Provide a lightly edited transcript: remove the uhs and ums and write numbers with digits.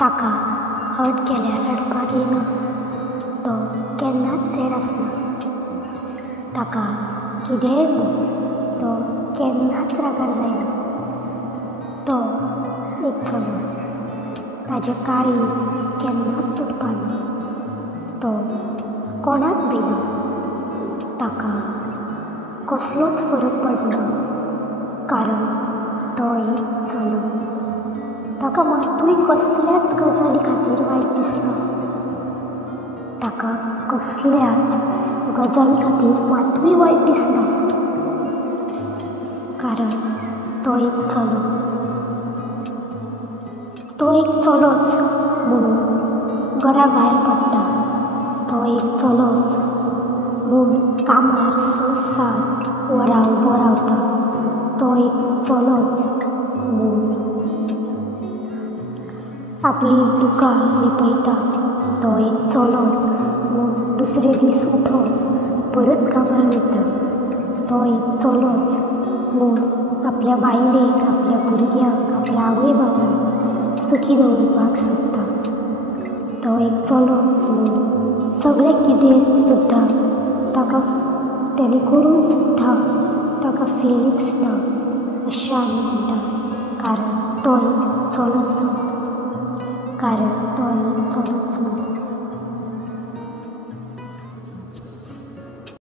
ताका हट केल्यार रडपाक येना। तो केन्नाच सॅड आसना। ताका कितेंय म्हूण तो केन्नाच रागार जायना। तो एक चलो, ताचें काळीज केन्नाच तुटपाना। तो कोणाक भिना। ताका कसलोच फरक पडना, कारण तो एक चलो। ताका मातूय कसल्याच गजाली खातीर वायट दिसना। ताका कसल्याच गजाली खातीर मातूय वायट दिसना, कारण तो एक चलो। तो एक चलोच म्हणून घरा भायर पडटा। तो एक चलोच म्हूण कामार 6-7 वरां उबो रावता। तो एक चलोच म्हूण आपली दुकां लिपयता। तो एक चलोच म्हूण दुसरे दीस उठोन परत कामार वयता। तो एक चलोच म्हूण आपल्या बायलेक, आपल्या भुरग्यांक, आपल्या आवय बापायक सुखी दवरपाक सोदता। तो एक चलोच म्हूण सगळें कितें सुद्दां ताका तेणे करून सुद्दां ताका फिलिंग्स ना अशें आमी म्हणटा, कारण तो एक चलोच म्हूण।